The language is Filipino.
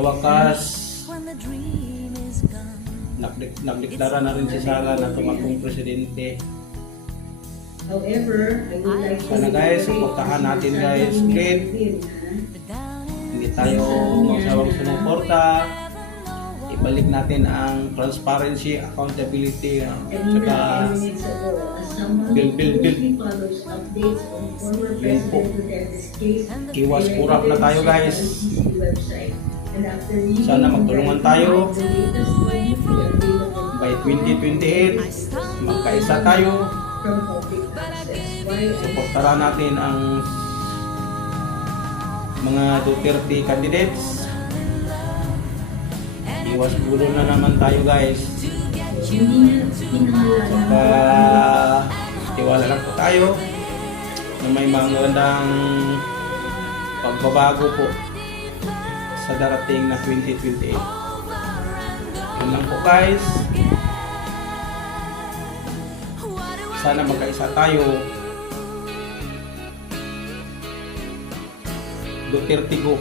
wakas, nagdeklara na rin si Sara na tumakbong presidente. However, I would like to Sana guys, supportahan natin guys. Ulit, hindi tayo magsawang sumuporta. Ibalik natin ang transparency, accountability, saka build. Yun po. Iwas kurap na tayo guys. Sana magtulungan tayo. By 2028, magkaisa tayo. Suportahan natin ang mga Duterte candidates. Iwas gulo na naman tayo guys. Saka tiwala lang po tayo na may magandang pagbabago po sa darating na 2028. Yun lang po guys. Sana magkaisa tayo. Duterte go.